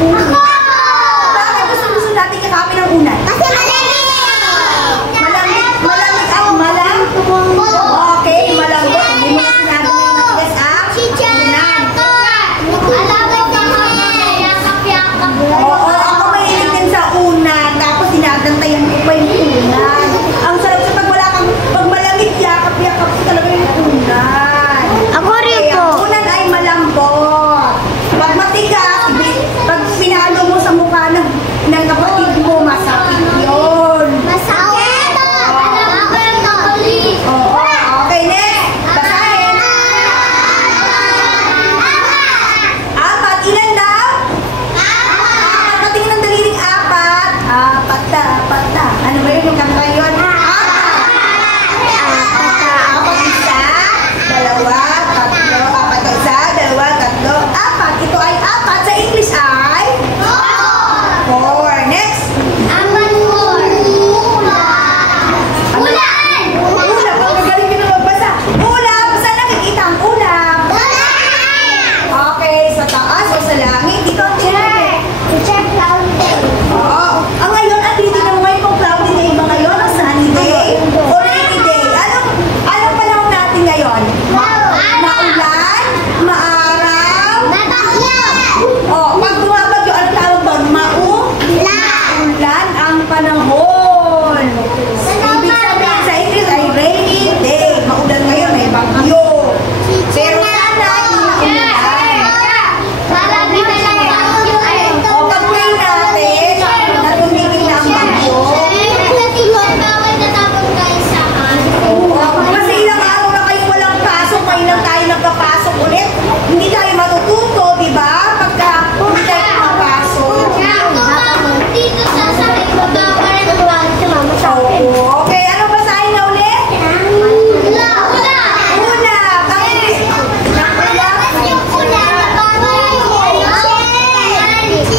Bakit gusto natin yakapin ang unan? Kasi malamig! Malamig ang malang? Okay, malambot. Hindi mo na sinabi na matigas ang unan. Oo, ako mahilig din sa unan. Tapos sinagantayan ko pa yung unan. Ang sarap sa pag malamig, yakap-yakap ko talaga yung unan. Ako rin po. Ang unan ay malambot. Pag matigas, pag pinalo mo sa mukha ng kapatid mo, masakit yun. Masakit! Oo, okay, next. Basahin. Apat. Ilan daw? Apat. Patingin ng daliling apat. Apat na. Ano ba yun yung kanta yun? Apat. Isa, dalawa, tatlo. Apat na isa, dalawa, tatlo. Apat. Ito ay apat. Sa English ay? Four. Next. Ulap. Ang magaling yun ang magbasa. Ulap. Saan nakikita ang ulap? Okay. Sa taas o sa langit? Dito ang check. Oo. Ang ngayon, at tinitignan mo ngayon kung cloudy na iba ngayon o sunny day o rainy day. Anong panahon natin ngayon? Maulan? Maaraw? Oh, pag bumabagyo, anong tawag doon? Maulan ang panahon. Ibig sabihin sa English ay rainy day. Maulan ngayon, may bagyo. Pero sana hindi maulan. O pag-pray natin na tumigil na ang bagyo. Kasi ilang araw na kayo walang pasok, ngayon lang tayo nagkapasok ulit. Hindi tayo matututo, di ba? Pagka hindi tayo makapasok. Okay, ano basahin na ulit? Una, bakit?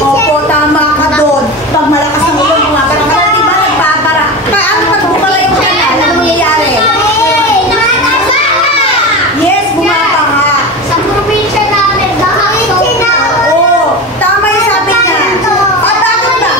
Opo, tama ka doon. Pag malakas ang ulan, bumabara ka. Di ba nagbabara? Paano pag bumara yung kanal? Ano nangyayari? Yes, bumabara. Oo, tama yung sabi niya. At bakit ba?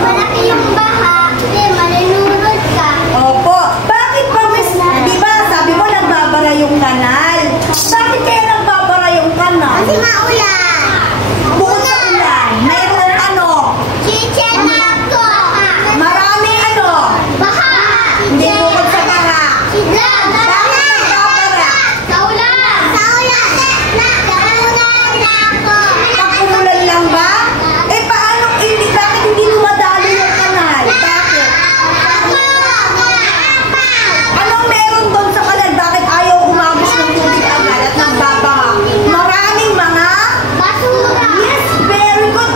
Malaki yung baha, malinunod ka. Opo. Bakit pa, Miss? Di ba, sabi mo nagbabara yung kanal. Bakit kaya nagbabara yung kanal? Kasi maulan. Bukod sa ulan, mayroong ano? Chichen ako. Maraming ano? Baha. Hindi bukod sa baha. Sidlan. Bakit nagbabara? Saulan. Saulan. Saulan ako. Pag umulan lang ba? Eh paano, bakit hindi lumadalo yung kanal? Bakit? Anong meron doon sa kanal? Bakit ayaw umagos ng tubig agad at nagbabaha? Maraming mga... Basura. Yes, very good.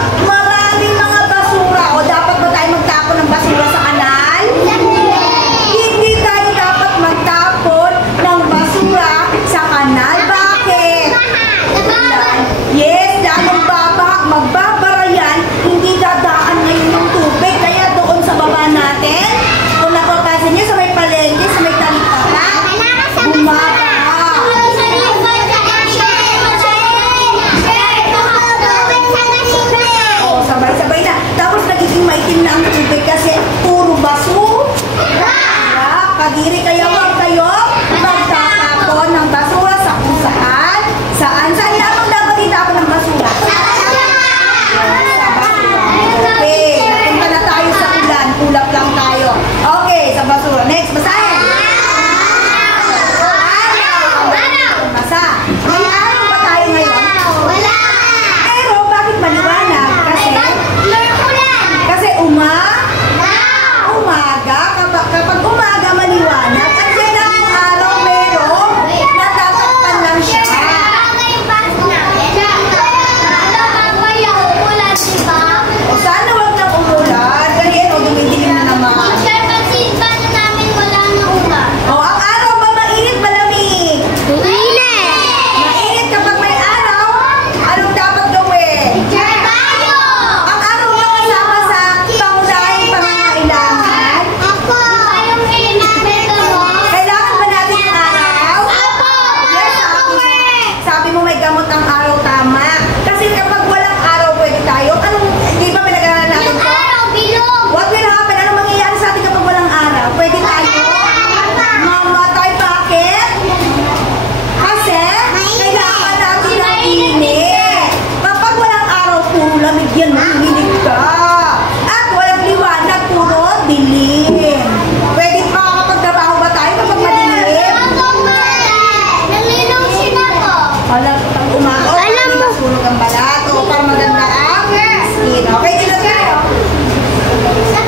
ang balat. O, para maganda ang skin. Okay, dito tayo.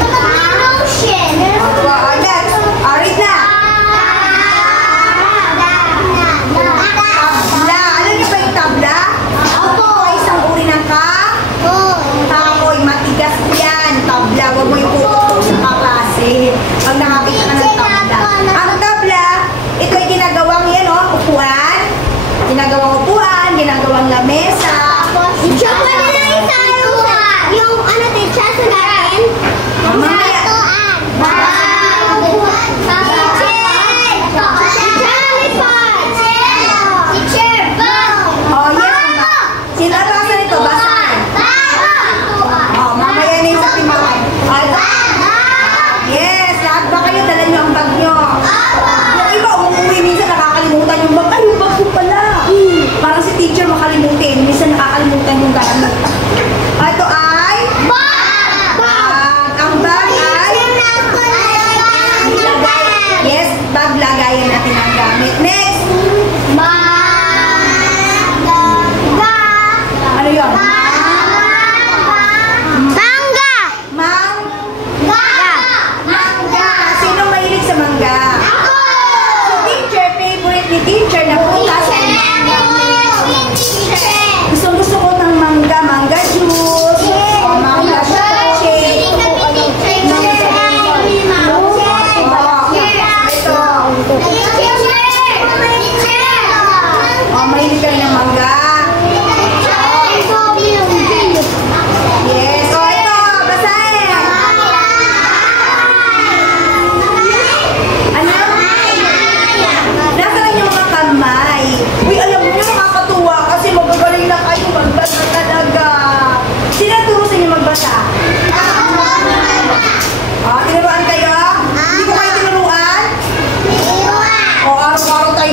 Lotion. Next. Read na. Tabla. Alam niyo ba yung tabla? Ito ay isang uri ng kahoy. Matigas yan. Tabla. Huwag mo yung putok sa kaklase. Pag nakakita ka ng tabla. Ang tabla, ito ay ginagawang yan, upuan. Ginagawang upuan, ginagawang lamesa. Yung ano, teacher sa natin? Mamaya. Oh, yes. Sino ang basa nito? Basahin. Oh, mamaya na yung sa timakan. Yes, lahat ba kayo? Dala nyo ang bag nyo. Yung iba, umuwi minsan nakakalimutan yung bag. Ay, yung bag ko pala. Parang si teacher makalimutin. Minsan nakakalimutan yung gamit. Ito ay bag. Ang bag ay yes, bag lagayan natin ang gamit. Next. Ano yun? Mangga. Sino mahilig sa mangga? Si teacher, favorite ni teacher na punta sa gusto ko ng mangga juice, o mangga shake. O, mahilig ka rin ng mangga. Yes, o ito, basahin. Ano? Nasaan yung mga kamay? Uy, alam mo, nakakatuwa kasi magagaling na kayo magbasa talaga. Sino turo sa inyo magbasa? Tinuruan kayo? Hindi ko kayo tinuruan? O, araw-araw tayo